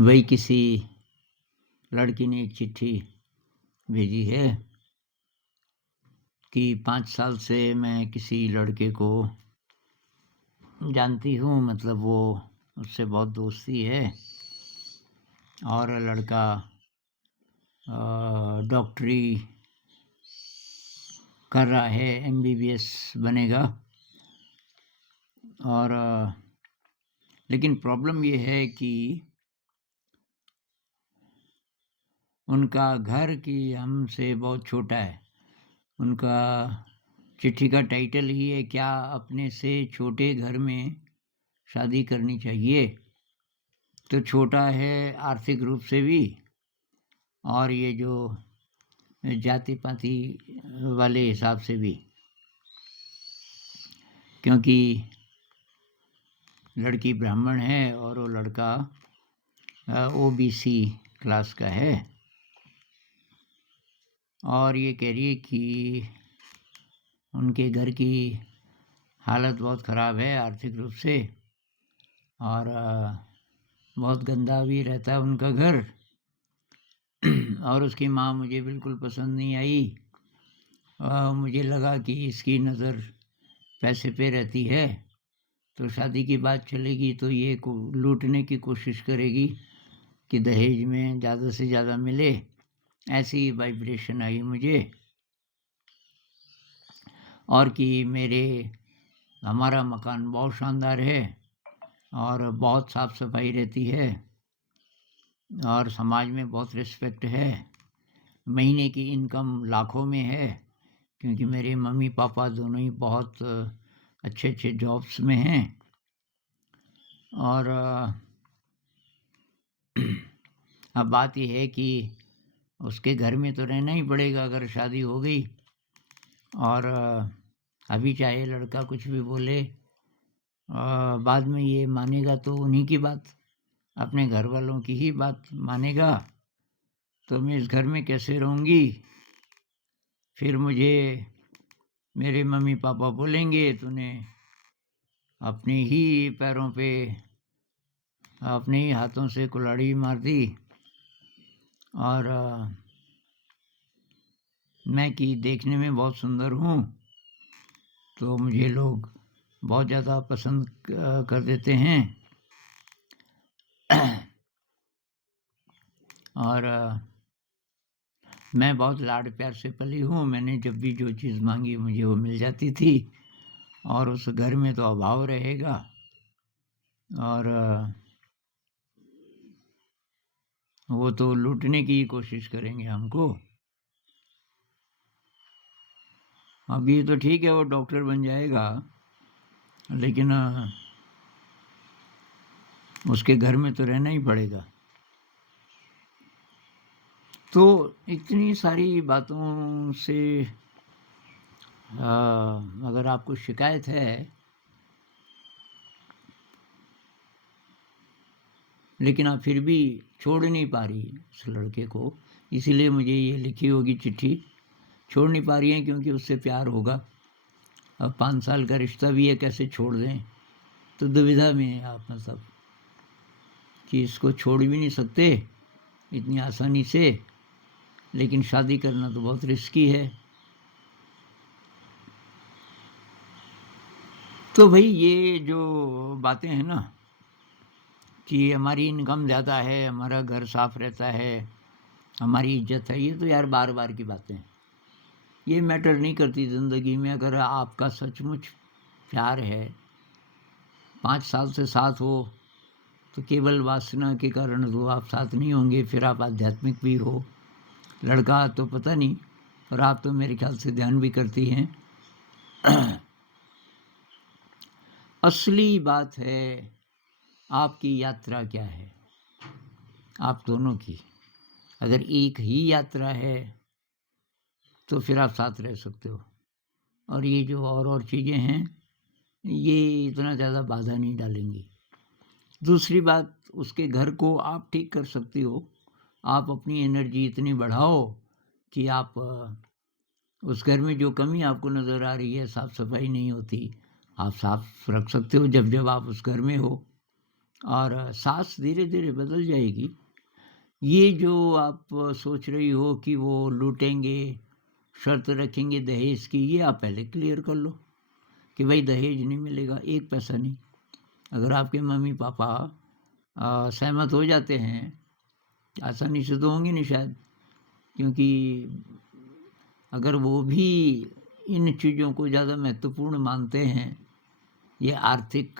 वही किसी लड़की ने एक चिट्ठी भेजी है कि 5 साल से मैं किसी लड़के को जानती हूँ, मतलब वो उससे बहुत दोस्ती है और लड़का डॉक्टरी कर रहा है, एमबीबीएस बनेगा। और लेकिन प्रॉब्लम ये है कि उनका घर की हमसे बहुत छोटा है। उनका चिट्ठी का टाइटल ही है, क्या अपने से छोटे घर में शादी करनी चाहिए। तो छोटा है आर्थिक रूप से भी, और ये जो जाति पाति वाले हिसाब से भी, क्योंकि लड़की ब्राह्मण है और वो लड़का ओबीसी क्लास का है। और ये कह रही है कि उनके घर की हालत बहुत ख़राब है आर्थिक रूप से, और बहुत गंदा भी रहता है उनका घर। और उसकी माँ मुझे बिल्कुल पसंद नहीं आई। मुझे लगा कि इसकी नज़र पैसे पे रहती है, तो शादी की बात चलेगी तो ये लूटने की कोशिश करेगी कि दहेज में ज़्यादा से ज़्यादा मिले। ऐसी वाइब्रेशन आई मुझे। और कि हमारा मकान बहुत शानदार है और बहुत साफ़ सफाई रहती है और समाज में बहुत रिस्पेक्ट है। महीने की इनकम लाखों में है, क्योंकि मेरे मम्मी पापा दोनों ही बहुत अच्छे अच्छे जॉब्स में हैं। और अब बात यह है कि उसके घर में तो रहना ही पड़ेगा अगर शादी हो गई। और अभी चाहे लड़का कुछ भी बोले, बाद में ये मानेगा तो उन्हीं की बात, अपने घर वालों की ही बात मानेगा। तो मैं इस घर में कैसे रहूँगी? फिर मुझे मेरे मम्मी पापा बोलेंगे तूने अपने ही पैरों पे अपने ही हाथों से कुल्हाड़ी मार दी। और मैं कि देखने में बहुत सुंदर हूँ तो मुझे लोग बहुत ज़्यादा पसंद कर देते हैं। और मैं बहुत लाड प्यार से पली हूँ। मैंने जब भी जो चीज़ मांगी मुझे वो मिल जाती थी, और उस घर में तो अभाव रहेगा। और वो तो लूटने की कोशिश करेंगे हमको। अभी तो ठीक है वो डॉक्टर बन जाएगा, लेकिन उसके घर में तो रहना ही पड़ेगा। तो इतनी सारी बातों से अगर आपको शिकायत है, लेकिन आप फिर भी छोड़ नहीं पा रही उस लड़के को, इसीलिए मुझे ये लिखी होगी चिट्ठी। छोड़ नहीं पा रही हैं क्योंकि उससे प्यार होगा। अब 5 साल का रिश्ता भी है, कैसे छोड़ दें? तो दुविधा में है आप, मतलब कि इसको छोड़ भी नहीं सकते इतनी आसानी से, लेकिन शादी करना तो बहुत रिस्की है। तो भाई ये जो बातें हैं ना कि हमारी इनकम ज़्यादा है, हमारा घर साफ रहता है, हमारी इज्जत है, ये तो यार बार बार की बातें हैं। ये मैटर नहीं करती ज़िंदगी में। अगर आपका सचमुच प्यार है, 5 साल से साथ हो, तो केवल वासना के कारण तो आप साथ नहीं होंगे। फिर आप आध्यात्मिक भी हो। लड़का तो पता नहीं, पर आप तो मेरे ख्याल से ध्यान भी करती हैं। असली बात है आपकी यात्रा क्या है, आप दोनों की। अगर एक ही यात्रा है तो फिर आप साथ रह सकते हो, और ये जो और चीज़ें हैं ये इतना ज़्यादा बाधा नहीं डालेंगी। दूसरी बात, उसके घर को आप ठीक कर सकती हो। आप अपनी एनर्जी इतनी बढ़ाओ कि आप उस घर में जो कमी आपको नज़र आ रही है, साफ़ सफाई नहीं होती, आप साफ रख सकते हो जब जब आप उस घर में हो। और सास धीरे धीरे बदल जाएगी। ये जो आप सोच रही हो कि वो लूटेंगे, शर्त रखेंगे दहेज की, ये आप पहले क्लियर कर लो कि भाई दहेज नहीं मिलेगा, एक पैसा नहीं। अगर आपके मम्मी पापा सहमत हो जाते हैं, आसानी से तो होंगे नहीं शायद, क्योंकि अगर वो भी इन चीज़ों को ज़्यादा महत्वपूर्ण मानते हैं, ये आर्थिक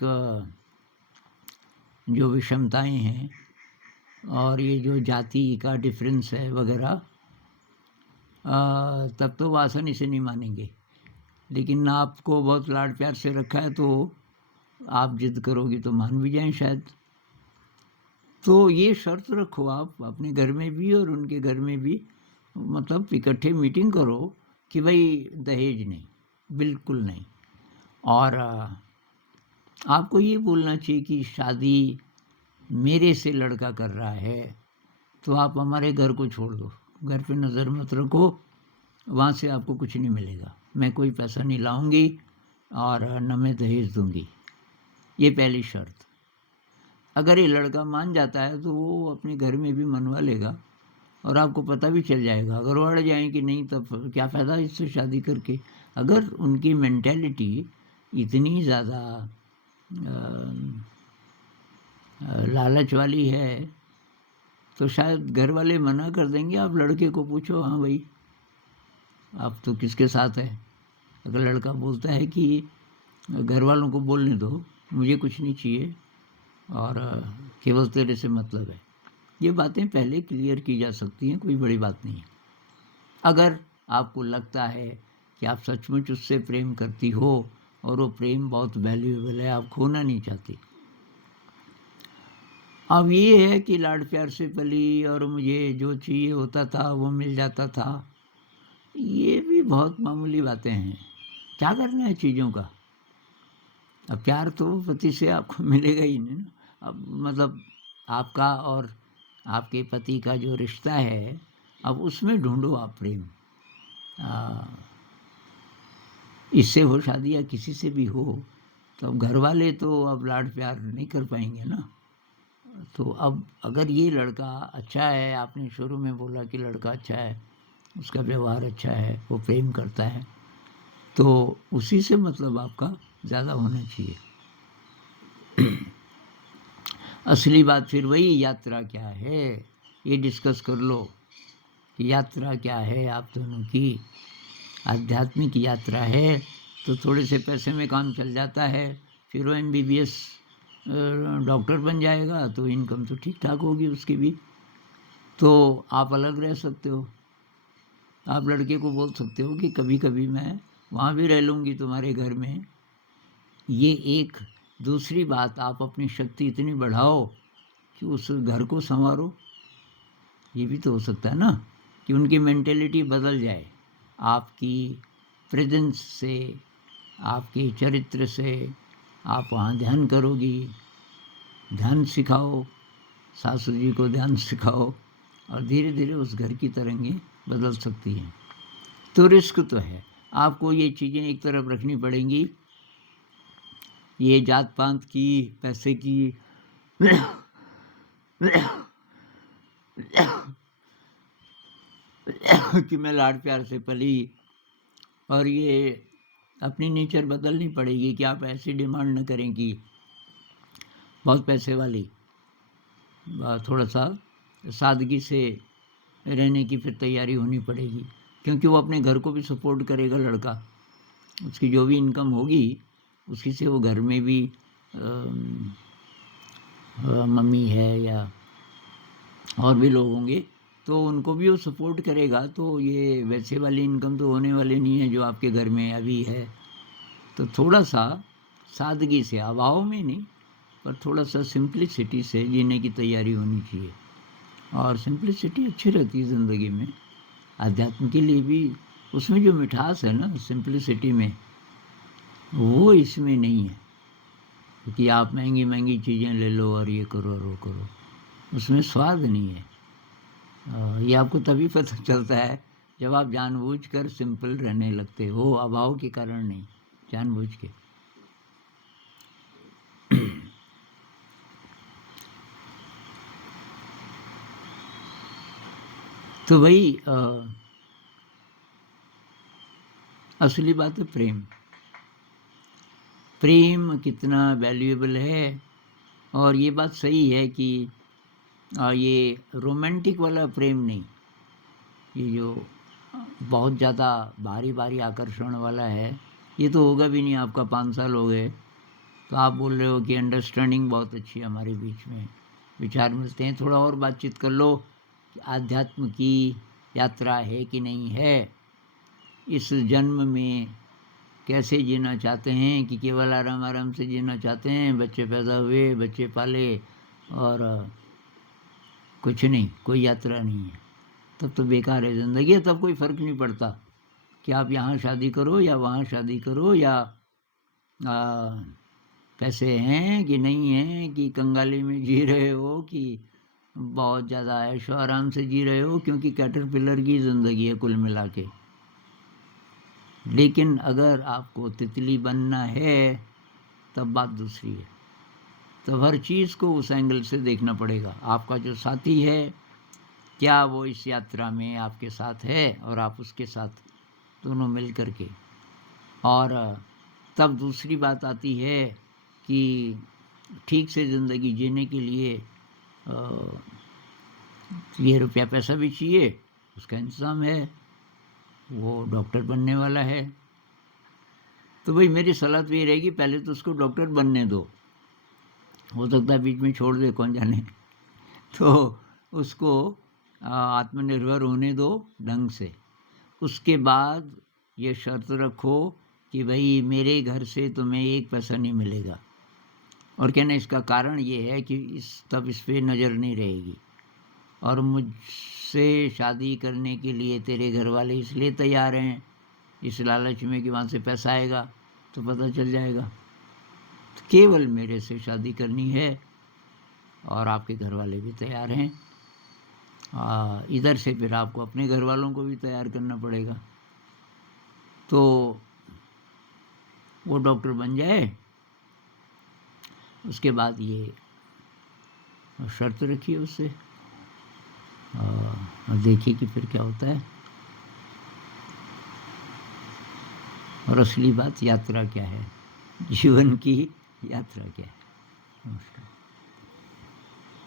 जो विषमताएं हैं और ये जो जाति का डिफरेंस है वगैरह, तब तो वो आसानी से नहीं मानेंगे। लेकिन आपको बहुत लाड प्यार से रखा है तो आप जिद करोगी तो मान भी जाएं शायद। तो ये शर्त रखो आप अपने घर में भी और उनके घर में भी, मतलब इकट्ठे मीटिंग करो कि भाई दहेज नहीं, बिल्कुल नहीं। और आपको ये बोलना चाहिए कि शादी मेरे से लड़का कर रहा है तो आप हमारे घर को छोड़ दो, घर पे नज़र मत रखो, वहाँ से आपको कुछ नहीं मिलेगा, मैं कोई पैसा नहीं लाऊंगी और न मैं दहेज दूंगी। ये पहली शर्त। अगर ये लड़का मान जाता है तो वो अपने घर में भी मनवा लेगा और आपको पता भी चल जाएगा। अगर वो अड़ जाए कि नहीं, तब क्या फ़ायदा इससे शादी करके। अगर उनकी मेंटेलिटी इतनी ज़्यादा लालच वाली है तो शायद घर वाले मना कर देंगे। आप लड़के को पूछो, हाँ भाई आप तो किसके साथ है। अगर लड़का बोलता है कि घर वालों को बोलने दो, मुझे कुछ नहीं चाहिए और केवल तेरे से मतलब है, ये बातें पहले क्लियर की जा सकती हैं, कोई बड़ी बात नहीं है। अगर आपको लगता है कि आप सचमुच उससे प्रेम करती हो और वो प्रेम बहुत वैल्यूएबल है, आप खोना नहीं चाहती। अब ये है कि लाड प्यार से पली और मुझे जो चाहिए होता था वो मिल जाता था, ये भी बहुत मामूली बातें हैं। क्या करना है चीज़ों का। अब प्यार तो पति से आपको मिलेगा ही नहीं ना। अब मतलब आपका और आपके पति का जो रिश्ता है, अब उसमें ढूंढो आप प्रेम। इससे हो शादी या किसी से भी हो, तो अब घर वाले तो अब लाड प्यार नहीं कर पाएंगे ना। तो अब अगर ये लड़का अच्छा है, आपने शुरू में बोला कि लड़का अच्छा है, उसका व्यवहार अच्छा है, वो प्रेम करता है, तो उसी से मतलब आपका ज़्यादा होना चाहिए। असली बात फिर वही, यात्रा क्या है, ये डिस्कस कर लो कि यात्रा क्या है आप दोनों की। आध्यात्मिक यात्रा है तो थोड़े से पैसे में काम चल जाता है, फिर वो MBBS डॉक्टर बन जाएगा तो इनकम तो ठीक ठाक होगी उसकी भी, तो आप अलग रह सकते हो। आप लड़के को बोल सकते हो कि कभी कभी मैं वहाँ भी रह लूँगी तुम्हारे घर में। ये एक। दूसरी बात, आप अपनी शक्ति इतनी बढ़ाओ कि उस घर को संवारो। ये भी तो हो सकता है ना कि उनकी मेंटेलिटी बदल जाए आपकी प्रेजेंस से, आपके चरित्र से। आप वहाँ ध्यान करोगी, ध्यान सिखाओ, सासू जी को ध्यान सिखाओ और धीरे धीरे उस घर की तरंगें बदल सकती हैं। तो रिस्क तो है, आपको ये चीज़ें एक तरफ रखनी पड़ेंगी, ये जात पात की, पैसे की कि मैं लाड प्यार से पली, और ये अपनी नेचर बदलनी पड़ेगी कि आप ऐसी डिमांड न करें कि बहुत पैसे वाली। थोड़ा सा सादगी से रहने की फिर तैयारी होनी पड़ेगी, क्योंकि वो अपने घर को भी सपोर्ट करेगा लड़का। उसकी जो भी इनकम होगी उसी से वो घर में भी मम्मी है या और भी लोग होंगे तो उनको भी वो सपोर्ट करेगा। तो ये वैसे वाली इनकम तो होने वाली नहीं है जो आपके घर में अभी है। तो थोड़ा सा सादगी से, अभाव में नहीं, पर थोड़ा सा सिंप्लिसिटी से जीने की तैयारी होनी चाहिए। और सिंप्लिसिटी अच्छी रहती है ज़िंदगी में, अध्यात्म के लिए भी। उसमें जो मिठास है ना सिंप्लिसिटी में, वो इसमें नहीं है। क्योंकि आप महंगी महंगी चीज़ें ले लो और ये करो और वो करो, उसमें स्वाद नहीं है। ये आपको तभी पता चलता है जब आप जानबूझकर सिंपल रहने लगते हो, अभाव के कारण नहीं, जानबूझ के। तो वही असली बात है प्रेम। प्रेम कितना वैल्यूएबल है। और ये बात सही है कि ये रोमांटिक वाला प्रेम नहीं, ये जो बहुत ज़्यादा भारी भारी आकर्षण वाला है, ये तो होगा भी नहीं। आपका 5 साल हो गए तो आप बोल रहे हो कि अंडरस्टैंडिंग बहुत अच्छी है हमारे बीच में, विचार मिलते हैं, थोड़ा और बातचीत कर लो कि आध्यात्म की यात्रा है कि नहीं है, इस जन्म में कैसे जीना चाहते हैं, कि केवल आराम आराम से जीना चाहते हैं, बच्चे पैदा हुए, बच्चे पाले और कुछ नहीं, कोई यात्रा नहीं है, तब तो बेकार है ज़िंदगी। तब कोई फ़र्क नहीं पड़ता कि आप यहाँ शादी करो या वहाँ शादी करो, या पैसे हैं कि नहीं हैं, कि कंगाली में जी रहे हो कि बहुत ज़्यादा ऐशो आराम से जी रहे हो, क्योंकि कैटरपिलर की ज़िंदगी है कुल मिला के। लेकिन अगर आपको तितली बनना है तब बात दूसरी है। तो हर चीज़ को उस एंगल से देखना पड़ेगा। आपका जो साथी है, क्या वो इस यात्रा में आपके साथ है और आप उसके साथ, दोनों मिल कर के। और तब दूसरी बात आती है कि ठीक से ज़िंदगी जीने के लिए ये रुपया पैसा भी चाहिए, उसका इंतज़ाम है, वो डॉक्टर बनने वाला है। तो भाई मेरी सलाह तो ये रहेगी, पहले तो उसको डॉक्टर बनने दो, हो सकता है बीच में छोड़ दे, कौन जाने। तो उसको आत्मनिर्भर होने दो ढंग से। उसके बाद ये शर्त रखो कि भाई मेरे घर से तुम्हें 1 पैसा नहीं मिलेगा। और कहना इसका कारण ये है कि तब इस पर नज़र नहीं रहेगी, और मुझसे शादी करने के लिए तेरे घर वाले इसलिए तैयार हैं, इस लालच में कि वहाँ से पैसा आएगा तो पता चल जाएगा। तो केवल मेरे से शादी करनी है, और आपके घर वाले भी तैयार हैं। इधर से फिर आपको अपने घर वालों को भी तैयार करना पड़ेगा। तो वो डॉक्टर बन जाए, उसके बाद ये शर्त रखिए उससे, और देखिए कि फिर क्या होता है। और असली बात यात्रा क्या है, जीवन की यात्रा क्या है। नमस्कार।